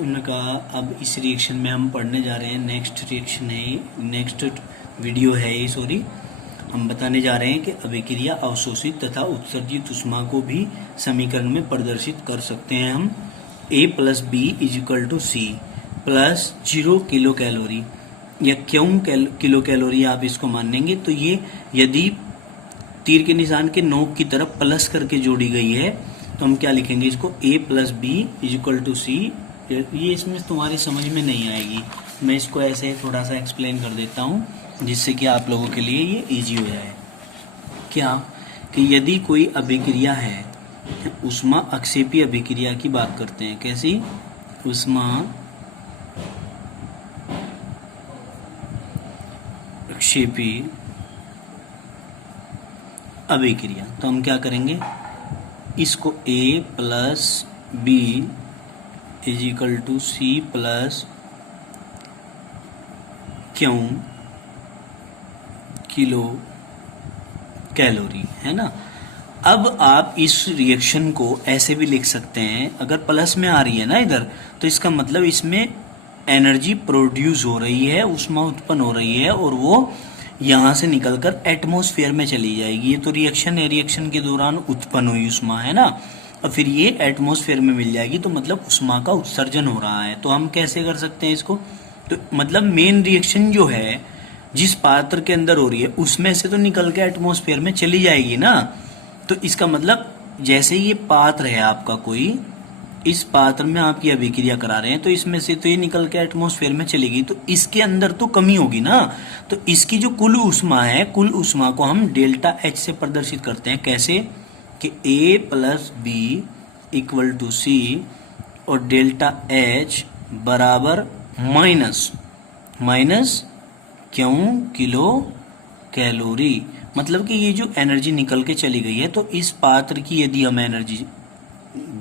उनका अब इस रिएक्शन में हम पढ़ने जा रहे हैं। नेक्स्ट रिएक्शन है, नेक्स्ट वीडियो है ये, सॉरी। हम बताने जा रहे हैं कि अभिक्रिया अवशोषित तथा उत्सर्जित ऊष्मा को भी समीकरण में प्रदर्शित कर सकते हैं हम। A plus B is equal to C plus 0 kilo calorie, या क्यों किलो कैलोरी आप इसको मानेंगे, तो ये यदि तीर के निशान के नोक की तरफ प्लस करके जोड़ी गई है तो हम क्या लिखेंगे इसको, A plus B is equal to C. ये इसमें तुम्हारी समझ में नहीं आएगी, मैं इसको ऐसे थोड़ा सा एक्सप्लेन कर देता हूँ जिससे कि आप लोगों के लिए ये इजी हो जाए। क्या कि यदि कोई अभिक्रिया है, ऊष्मा अक्षेपी अभिक्रिया की बात करते हैं। कैसी? ऊष्मा अक्षेपी अभिक्रिया, तो हम क्या करेंगे, इसको A plus B is equal to C plus Q kilo calorie, है ना। अब आप इस रिएक्शन को ऐसे भी लिख सकते हैं, अगर प्लस में आ रही है ना इधर, तो इसका मतलब इसमें एनर्जी प्रोड्यूस हो रही है, ऊष्मा उत्पन्न हो रही है, और वो यहाँ से निकलकर एटमॉस्फेयर में चली जाएगी। ये तो रिएक्शन है, रिएक्शन के दौरान उत्पन्न हुई ऊष्मा है ना, और फिर ये एटमॉस्फेयर में मिल जाएगी, तो मतलब ऊष्मा का उत्सर्जन हो रहा है। तो हम कैसे कर सकते हैं इसको, तो मतलब मेन रिएक्शन जो है जिस पात्र के अंदर हो रही है उसमें से तो निकल के एटमॉस्फेयर में चली जाएगी ना। तो इसका मतलब जैसे ये पात्र है आपका कोई, इस पात्र में आप ये अभिक्रिया करा रहे हैं, तो इसमें से तो ये निकल के एटमॉस्फेयर में चलेगी, तो इसके अंदर तो कमी होगी ना। तो इसकी जो कुल ऊष्मा है, कुल ऊष्मा को हम डेल्टा एच से प्रदर्शित करते हैं। कैसे कि A plus B equal to C और डेल्टा एच बराबर माइनस क्यों किलो कैलोरी। मतलब कि ये जो एनर्जी निकल के चली गई है, तो इस पात्र की यदि हम एनर्जी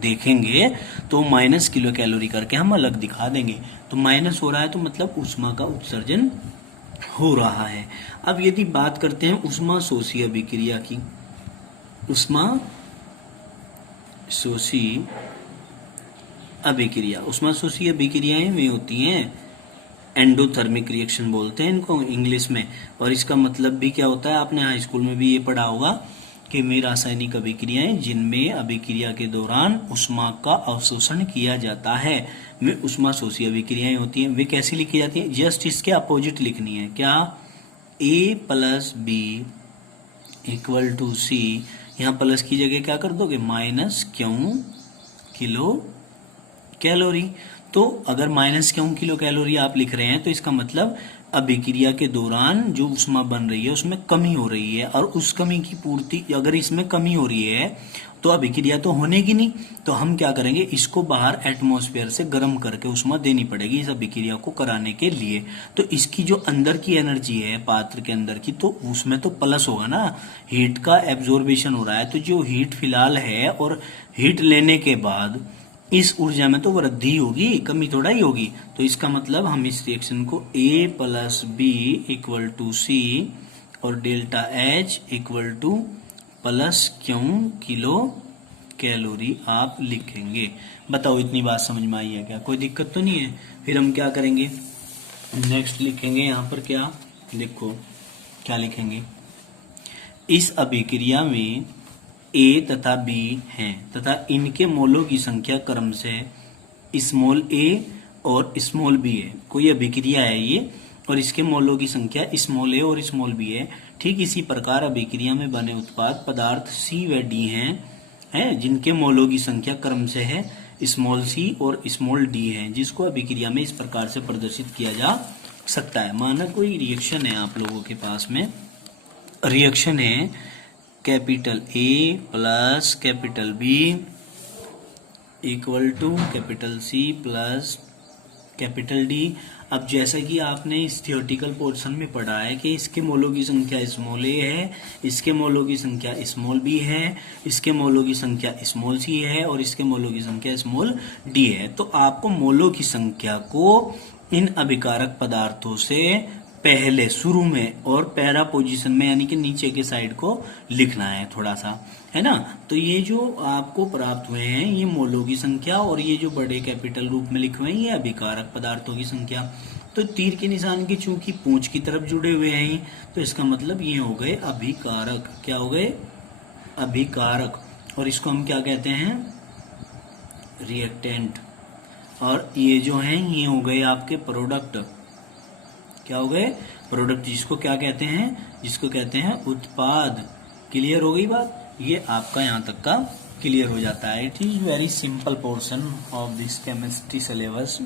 देखेंगे तो माइनस किलो कैलोरी करके हम अलग दिखा देंगे। तो माइनस हो रहा है तो मतलब ऊष्मा का उत्सर्जन हो रहा है। अब यदि बात करते हैं ऊष्मा शोषी अभिक्रिया की, ऊष्मा शोषी अभिक्रिया, ऊष्मा शोषी अभिक्रियाएं वे होती हैं, एंडोथर्मिक रिएक्शन बोलते हैं इनको इंग्लिश में। और इसका मतलब भी क्या होता है, आपने हाई स्कूल में भी ये पढ़ा होगा कि में रासायनिक अभिक्रियाएं जिनमें अभिक्रिया के दौरान ऊष्मा का अवशोषण किया जाता है, वे ऊष्मा शोषी अभिक्रियाएं होती हैं। वे कैसी लिखी जाती हैं, जस्ट इसके अपोजिट लिखनी है। क्या? A plus B equal to C, यहाँ प्लस की जगह क्या कर दोगे, माइनस क्यों किलो कैलोरी। तो अगर माइनस क्यों किलो कैलोरी आप लिख रहे हैं तो इसका मतलब अभिक्रिया के दौरान जो ऊष्मा बन रही है उसमें कमी हो रही है, और उस कमी की पूर्ति, अगर इसमें कमी हो रही है तो अभिक्रिया तो होने की नहीं। तो हम क्या करेंगे, इसको बाहर एटमॉस्फेयर से गर्म करके ऊष्मा देनी पड़ेगी इस अभिक्रिया को कराने के लिए। तो इसकी जो अंदर की एनर्जी है पात्र के अंदर की, तो उसमें तो प्लस होगा ना, हीट का एब्जॉर्बेशन हो रहा है। तो जो हीट फिलहाल है और हीट लेने के बाद इस ऊर्जा में तो वृद्धि होगी, कमी थोड़ा ही होगी। तो इसका मतलब हम इस रिएक्शन को A plus B equal to C और delta H equal to plus Q kilo calorie आप लिखेंगे। बताओ इतनी बात समझ में आई है क्या, कोई दिक्कत तो नहीं है। फिर हम क्या करेंगे, नेक्स्ट लिखेंगे यहाँ पर, क्या देखो क्या लिखेंगे, इस अभिक्रिया में A तथा B हैं तथा इनके मोलों की संख्या क्रम से स्मॉल a और स्मॉल b है। कोई अभिक्रिया है ये और इसके मोलों की संख्या स्मॉल a और स्मॉल b है। ठीक इसी प्रकार अभिक्रिया में बने उत्पाद पदार्थ C व D हैं जिनके मोलों की संख्या क्रम से है स्मॉल c और स्मॉल d है, जिसको अभिक्रिया में इस प्रकार से प्रदर्शित किया जा सकता है। माना कोई रिएक्शन है आप लोगों के पास में, रिएक्शन है capital A plus capital B equal to capital C plus capital D। अब जैसा कि आपने इस थियोरेटिकल पोर्शन में पढ़ा है कि इसके मोलों की संख्या स्मॉल a है, इसके मोलों की संख्या स्मॉल b है, इसके मोलों की संख्या स्मॉल c है और इसके मोलों की संख्या स्मॉल d है। तो आपको मोलों की संख्या को इन अभिकारक पदार्थों से पहले शुरू में और पैरा पोजीशन में यानी कि नीचे के साइड को लिखना है थोड़ा सा, है ना। तो ये जो आपको प्राप्त हुए हैं ये मोलों की संख्या, और ये जो बड़े कैपिटल रूप में लिखे हुए हैं ये अभिकारक पदार्थों की संख्या। तो तीर के निशान की चूंकि पूंछ की तरफ जुड़े हुए हैं तो इसका मतलब ये हो गए अभिकारक। क्या हो गए? अभिकारक। और इसको हम क्या कहते हैं? रिएक्टेंट। और ये जो हैं ये हो गए आपके प्रोडक्ट। क्या हो गए? प्रोडक्ट, जिसको क्या कहते हैं? जिसको कहते हैं उत्पाद। क्लियर हो गई बात? ये आपका यहाँ तक का क्लियर हो जाता है। It is very simple portion of this chemistry syllabus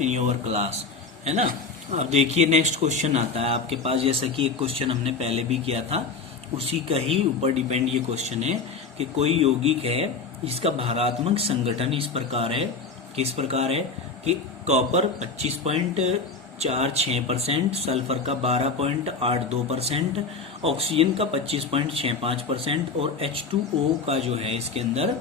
in your class, है ना। अब देखिए नेक्स्ट क्वेश्चन आता है आपके पास, जैसा कि एक क्वेश्चन हमने पहले भी किया था उसी का ही ऊपर डिपेंड ये क्वेश्चन है कि कोई यौगिक है जिसका भारात्मक संगठन इस प्रकार है। किस प्रकार है? कि कॉपर 25.46%, सल्फर का 12.82%, ऑक्सीजन का 25.65% और H2O का जो है इसके अंदर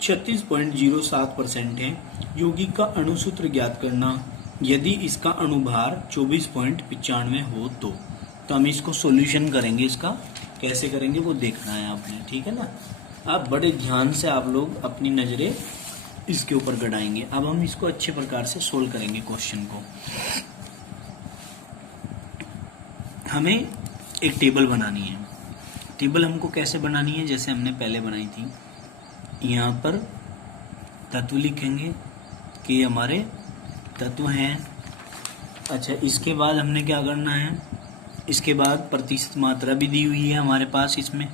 36.07% है। यौगिक का अणुसूत्र ज्ञात करना यदि इसका अणुभार 24.95 हो तो हम इसको सॉल्यूशन करेंगे। इसका कैसे करेंगे वो देखना है आपने, ठीक है ना। आप बड़े ध्यान से आप लोग अपनी नजरें इसके ऊपर गड़ाएंगे। अब हम इसको अच्छे प्रकार से सोल्व करेंगे क्वेश्चन को। हमें एक टेबल बनानी है। टेबल हमको कैसे बनानी है? जैसे हमने पहले बनाई थी। यहाँ पर तत्व लिखेंगे कि हमारे तत्व हैं। अच्छा, इसके बाद हमने क्या करना है? इसके बाद प्रतिशत मात्रा भी दी हुई है हमारे पास। इसमें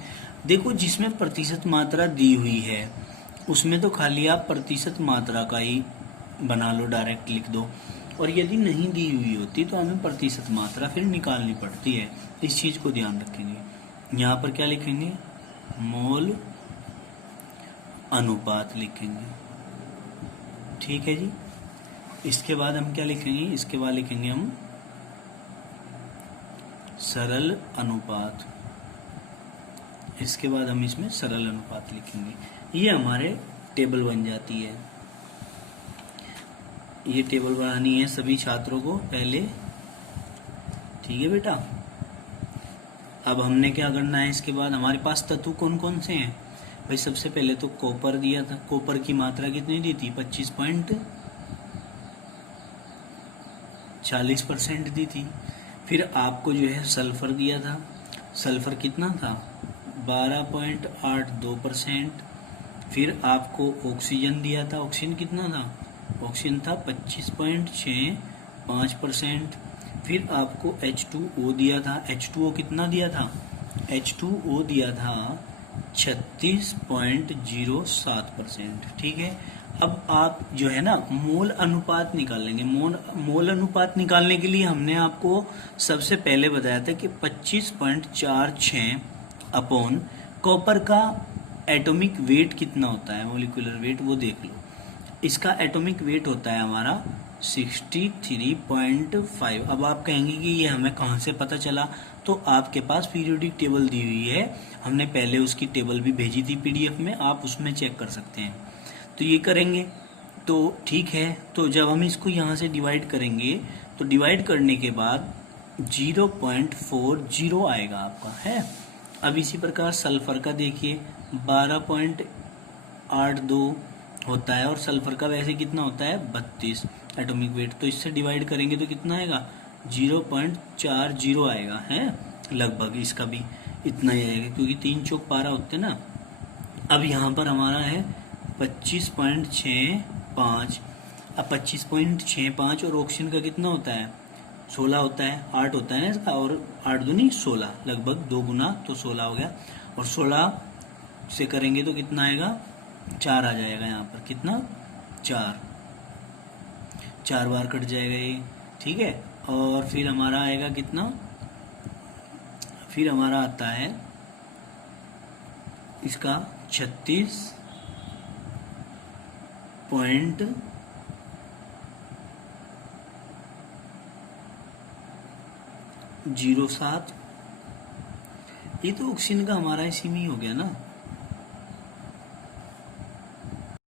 देखो, जिसमें प्रतिशत मात्रा दी हुई है उसमें तो खाली आप प्रतिशत मात्रा का ही बना लो, डायरेक्ट लिख दो। और यदि नहीं दी हुई होती तो हमें प्रतिशत मात्रा फिर निकालनी पड़ती है। इस चीज़ को ध्यान रखेंगे। यहाँ पर क्या लिखेंगे? मोल अनुपात लिखेंगे, ठीक है जी। इसके बाद हम क्या लिखेंगे? इसके बाद लिखेंगे हम सरल अनुपात। इसके बाद हम इसमें सरल अनुपात लिखेंगे। ये हमारे टेबल बन जाती है। ये टेबल बनानी है सभी छात्रों को पहले, ठीक है बेटा। अब हमने क्या करना है? इसके बाद हमारे पास तत्व कौन कौन से हैं भाई? सबसे पहले तो कॉपर दिया था। कॉपर की मात्रा कितनी दी थी? 25.40% दी थी। फिर आपको जो है सल्फर दिया था। सल्फर कितना था? 12.82%। फिर आपको ऑक्सीजन दिया था। ऑक्सीजन कितना था? ऑक्सीजन था 25.65%। फिर आपको H2O दिया था। H2O कितना दिया था? H2O दिया था 36.07%, ठीक है। अब आप जो है ना मोल अनुपात निकाल लेंगे। मोल अनुपात निकालने के लिए हमने आपको सबसे पहले बताया था कि 25.46 अपॉन कॉपर का एटॉमिक वेट कितना होता है, मोलिकुलर वेट, वो देख लो। इसका एटॉमिक वेट होता है हमारा 63.5। अब आप कहेंगे कि ये हमें कहाँ से पता चला? तो आपके पास पीरियोडिक टेबल दी हुई है, हमने पहले उसकी टेबल भी भेजी थी पीडीएफ में, आप उसमें चेक कर सकते हैं। तो ये करेंगे तो ठीक है। तो जब हम इसको यहाँ से डिवाइड करेंगे तो डिवाइड करने के बाद 0.40 आएगा आपका, है। अब इसी प्रकार सल्फर का देखिए 12.82 होता है और सल्फर का वैसे कितना होता है? 32 एटॉमिक वेट। तो इससे डिवाइड करेंगे तो कितना आएगा? 0.40 आएगा, है लगभग। इसका भी इतना ही आएगा क्योंकि 3 चौक 12 होते हैं ना। अब यहाँ पर हमारा है 25.65। अब 25.65 और ऑक्सीजन का कितना होता है? 16 होता है, 8 होता है ना इसका, और 8 दूनी 16, लगभग 2 गुना तो 16 हो गया। और 16 से करेंगे तो कितना आएगा? 4 आ जाएगा यहाँ पर। कितना? 4 बार कट जाएगा ये, ठीक है। और फिर हमारा आएगा कितना? फिर हमारा आता है इसका 36.07। ये तो ऑक्सीजन का हमारा इसी में ही हो गया ना।